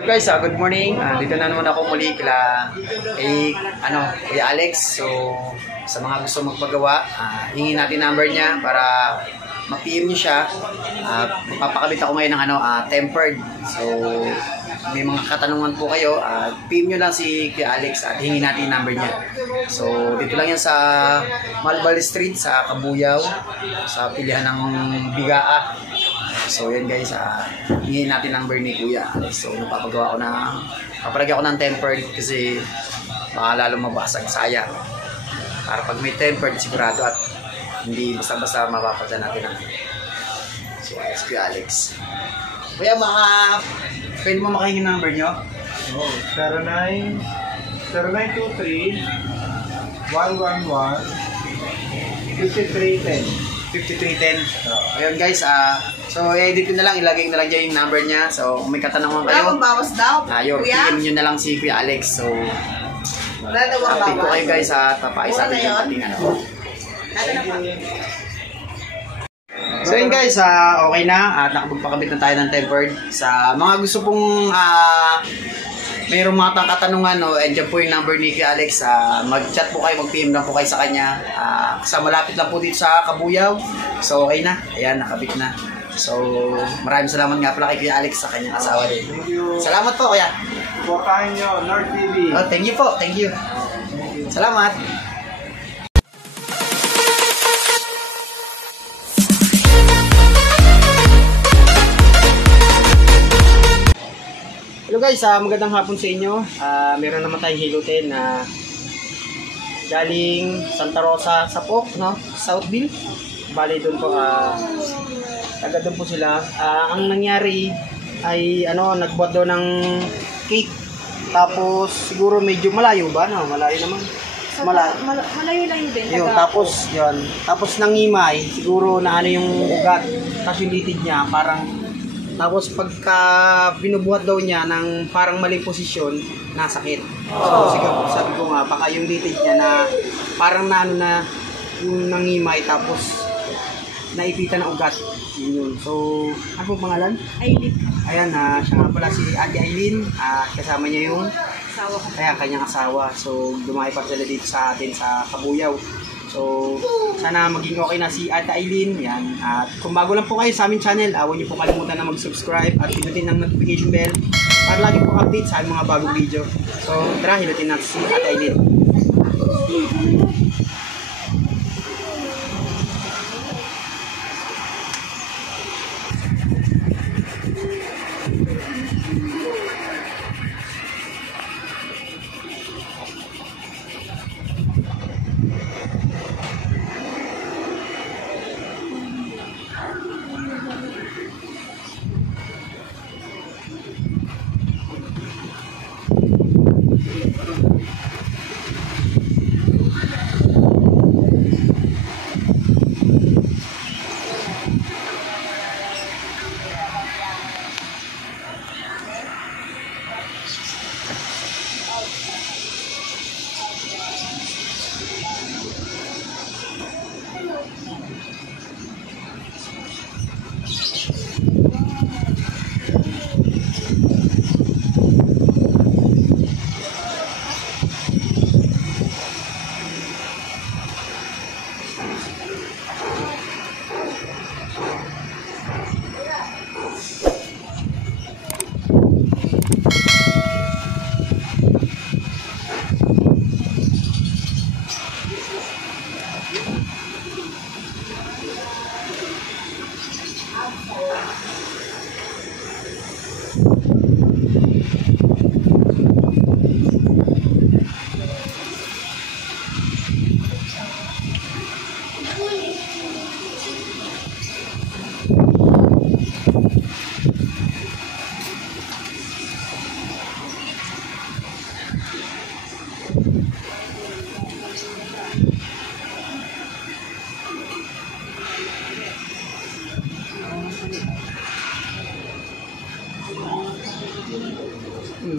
Guys, good morning. Dito na naman ako muli Kuya Alex. So, sa mga gusto magpagawa, hingin natin number niya para ma-PM niyo siya. Magpapakabit ako ngayon ng tempered. So, may mga katanungan po kayo, PM niyo lang si Kuya Alex at hingin natin number niya. So, dito lang yan sa Malbal Street sa Kabuyaw, sa pilihan ng Bigaa. So yan guys, hingin natin number ni Kuya. So napapagawa ako ng tempered kasi baka lalo mabasag, sayang. Para pag may tempered sigurado at hindi basta-basta mapapagdan natin ang. So yes, Kuya Alex. Kuya, pwede mo makahingin number nyo? Oh, 0923 111 5310. 5310. Ayun guys, so i-edit ko na lang, ilagay ko na lang dyan yung number niya. So kung may katanungan kayo, bawas daw. PM nyo na lang si Kuya Alex. So update ko kayo guys at papaisa din yung ating So yun guys, okay na at nakapagpakabit na tayo ng tempered. Sa mga gusto pong mayroong mga katanungan, andyan po yung number ni Kuya Alex. Mag-chat po kayo, mag-PM lang po kayo sa kanya. Sa malapit lang po dito sa Kabuyaw. So okay na, ayan, nakabit na. So maraming salamat nga pala kay Kuya Alex sa kanyang asawa din. Salamat po Kuya. Suportahan nyo, Nord TV. Oh, thank you po, thank you. Salamat. Hello guys, magandang hapon sa inyo. Meron naman tayong hilutin na galing Santa Rosa, Sapok, Southville. Bali doon po, taga doon po sila. Ang nangyari ay nagbuhat daw ng cake. Tapos siguro medyo malayo ba? Malayo naman. Malayo lang yun din. Tapos nangimay, siguro na yung ugat. Tapos yung litid niya parang. Tapos pagka binubuhat daw niya ng parang maling posisyon, nasakit. So sabi ko nga, baka yung litid niya na parang na yung nangimay tapos naipitan ng ugat. Yun. So, ano pong pangalan? Aileen. Ayan, siya nga pala si Ate Aileen. Kasama niya yung kanyang asawa. So, dumayo pa sila dito sa atin sa Kabuyaw. So, sana maging okay na si Ate Aileen. Yan. At kung bago lang po kayo sa aming channel, huwag niyo po kalimutan na mag-subscribe at hilutin ang notification bell para lagi po update sa aming mga bagong video. So, tara, hilutin natin si Ate Aileen.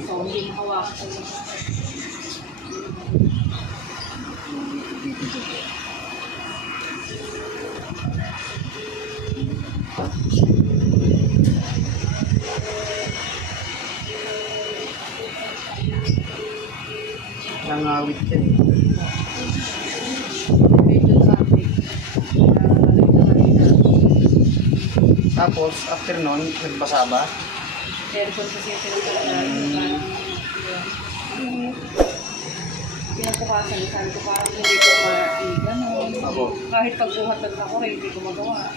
So, hindi makawakan sa Isang awit yan eh. Medyo sabi. Tapos, after nun, nagbasa ba? Aircon kasi yung pinagkakalaan. Pinapukasan, sabi ko parang hindi ko maigan. Ako. Kahit pagbuhat ako, hindi ko magawa.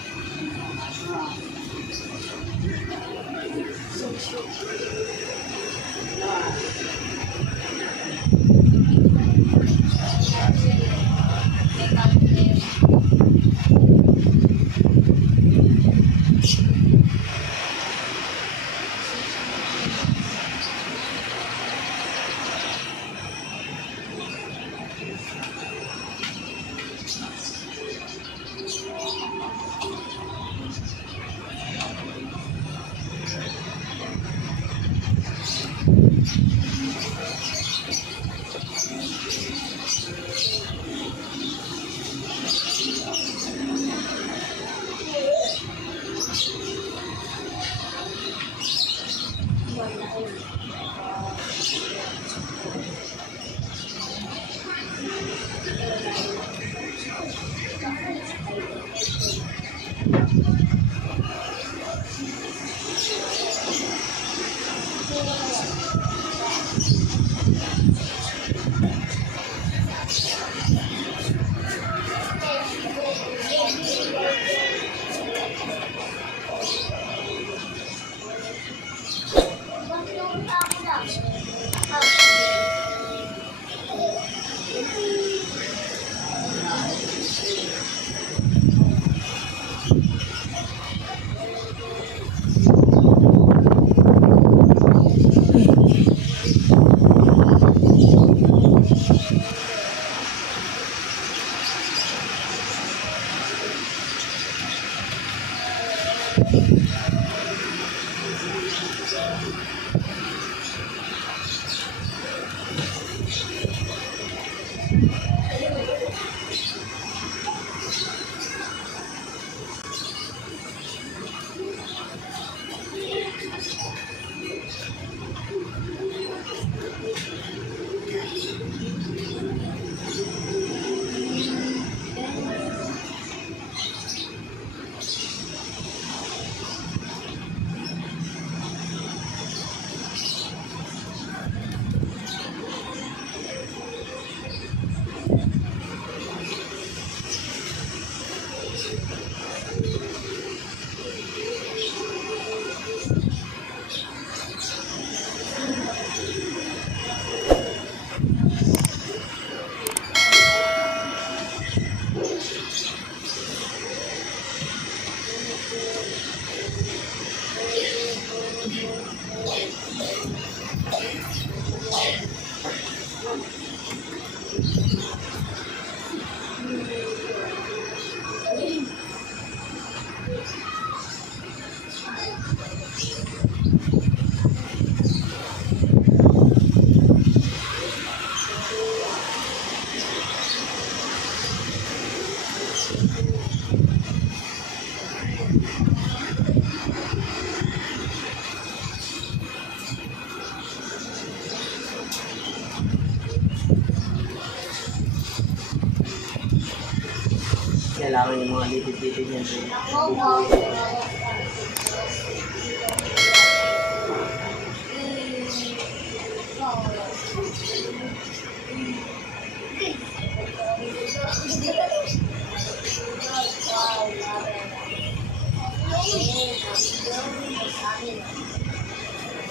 Kailangan yung mga litid-litid yan.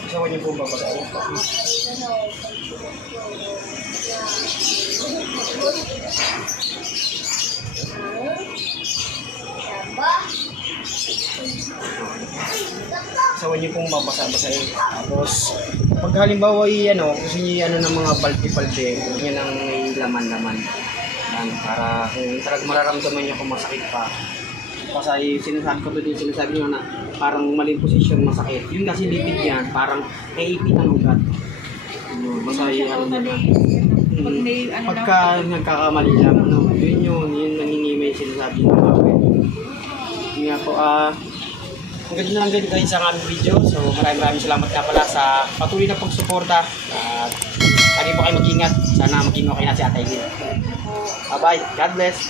Isawan niyo po ba pag Sawan niyo pong mabasa-basahin. Tapos, pag halimbawa gusto niyo ng mga palpi-palpi, huwag niyo nang may laman-laman. Para kung talagang mararamdaman niyo kung masakit pa. Kasi sinasabi ko doon, sinasabi niyo na parang maling posisyon masakit. Yun kasi lipid yan, parang naipit ang ugat. Basta Pag may pagka nagkakamali lang, yun nanginimay sinasabi niyo. Yun nga po, hanggang na lang ganito guys ang aming video. So maraming salamat nga pala sa patuloy na pagsuporta. Lagi po kayo mag-ingat. Sana maging okay na si Ate Eileen. Bye-bye. God bless.